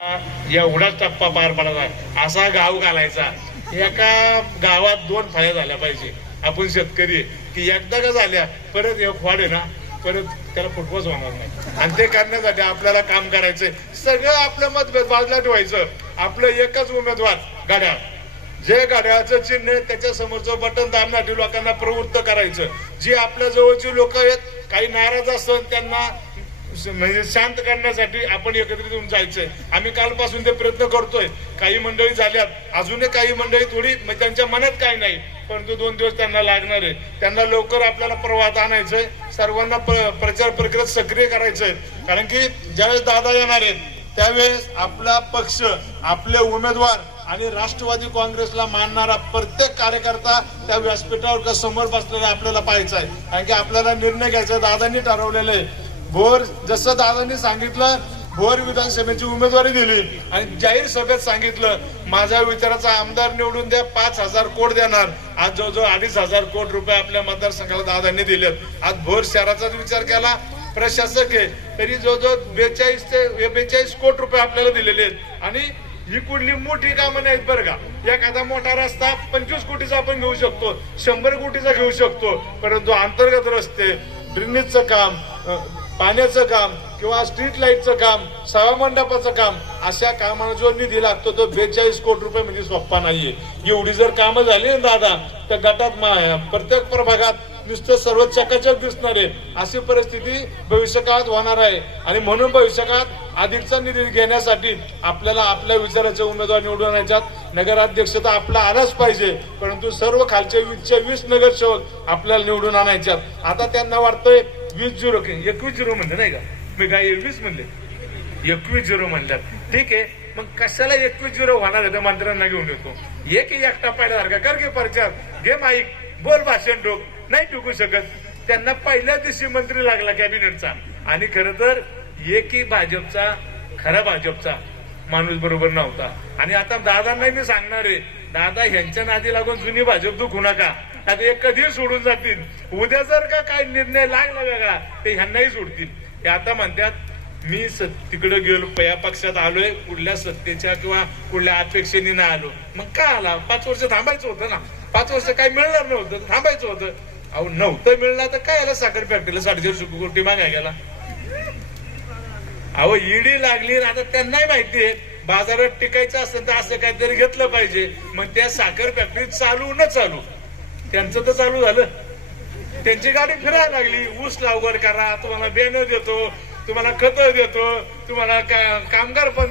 एवढाच टप्पा पार पडायचा असा गाव घालायचा. एका गावात दोन फाळ्या झाल्या पाहिजे. आपण शेतकरी की एकदा का झाल्या परत एक वाढ आहे ना परत त्याला फुटबॉल होणार नाही. आणि ते करण्यासाठी आपल्याला काम करायचंय. सगळं आपलं मतभेद बाजूला ठेवायचं. आपलं एकच उमेदवार गाड्या जे गाड्याचं चिन्ह आहे त्याच्या समोरचं बटन दाबण्यासाठी लोकांना प्रवृत्त करायचं. जी आपल्या जवळची लोक आहेत काही नाराज असतात त्यांना म्हणजे शांत करण्यासाठी आपण एकत्रित येऊन जायचंय. आम्ही कालपासून ते प्रयत्न करतोय. काही मंडळी झाल्यात. अजूनही काही मंडळी थोडी म्हणजे त्यांच्या मनात काही नाही. परंतु दोन दिवस त्यांना लागणार आहे. त्यांना लवकर आपल्याला प्रवाहात आणायचंय. सर्वांना प्रचार प्रक्रियेत सक्रिय करायचंय. कारण की ज्यावेळेस दादा येणार आहेत त्यावेळेस आपला पक्ष आपले उमेदवार आणि राष्ट्रवादी काँग्रेसला मानणारा प्रत्येक कार्यकर्ता त्या व्यासपीठावर समोर बसलेला आपल्याला पाहायचा आहे. कारण की आपल्याला निर्णय घ्यायचा आहे. दादांनी ठरवलेलं आहे. भोर जसं दादांनी सांगितलं भोर विधानसभेची उमेदवारी दिली. आणि जाहीर सभेत सांगितलं माझ्या विचाराचा आमदार निवडून द्या पाच हजार कोट देणार. आज जवळजवळ अडीच हजार कोट रुपये आपल्या मतदारसंघाला दादांनी दिलेत. आज भोर शहराचाच विचार केला प्रशासक आहे तरी जवळजवळ बेचाळीस ते बेचाळीस कोटी रुपये आपल्याला दिलेले आहेत. आणि ही कुठली मोठी कामं नाहीत बरं का. एखादा मोठा रस्ता पंचवीस कोटीचा आपण घेऊ शकतो शंभर कोटीचा घेऊ शकतो. परंतु अंतर्गत रस्ते ड्रेनेजचं काम पाण्याचं काम. किंवा स्ट्रीट लाईटचं काम सभा मंडपाचं काम अशा कामाला जो निधी लागतो तो बेचाळीस कोटी रुपये म्हणजे सोप्पा नाहीये. एवढी जर कामं झाली ना दादा तर गटात प्रत्येक प्रभागात नुसतं सर्व चकाचक दिसणार आहे. अशी परिस्थिती भविष्यकाळात होणार आहे. आणि म्हणून भविष्यकाळात अधिकचा निधी घेण्यासाठी आपल्याला आपल्या विचाराचे उमेदवार निवडून आणायच्यात. नगराध्यक्ष तर आपला आलाच पाहिजे. परंतु सर्व खालचे वीसचे वीस नगरसेवक आपल्याला निवडून आणायच्यात. आता त्यांना वाटतंय वीस झिरो एकवीस झिरो म्हणजे नाही का? मी काय एकवीस म्हणले. एकवीस झिरो म्हणल्यात. ठीक आहे. मग कशाला एकवीस झिरो होणार आहे? त्या मंत्र्यांना घेऊन येतो. एक एकटा पाहिल्यासारखा कर घे प्रचार घे माईक. बोल भाषण ठोक नाही टुकू शकत. त्यांना पहिल्या दिवशी मंत्री लागला कॅबिनेटचा. आणि खर तर एकही भाजपचा खरा भाजपचा माणूस बरोबर नव्हता. आणि आता दादांना मी सांगणार आहे. दादा ह्यांच्या नादी लागून जुनी भाजप दुखू नका. आता हे कधी सोडून जातील. उद्या जर का काय निर्णय लागला वेगळा ते ह्यांनाही सोडतील. हे आता म्हणतात मी स- तिकडे गेलो या पक्षात आलोय कुठल्या सत्तेच्या किंवा कुठल्या अपेक्षेने नाही आलो. मग काय आला? पाच वर्ष थांबायचं होतं ना. पाच वर्ष काय मिळणार नव्हतं थांबायचं होतं. अहो नव्हतं मिळणार तर काय आला साखर फॅक्टरीला साडेचारशे कोटी मागाय गेला? अहो ईडी लागली ना आता त्यांनाही माहिती आहे बाजारात टिकायचं असेल तर असं काहीतरी घेतलं पाहिजे. मग त्या साखर फॅक्टरी चालू न चालू त्यांचं तर चालू झालं. त्यांची गाडी फिरायला लागली. ऊस लागवड करा तुम्हाला बेन देतो तुम्हाला खत देतो तुम्हाला का- कामगार पण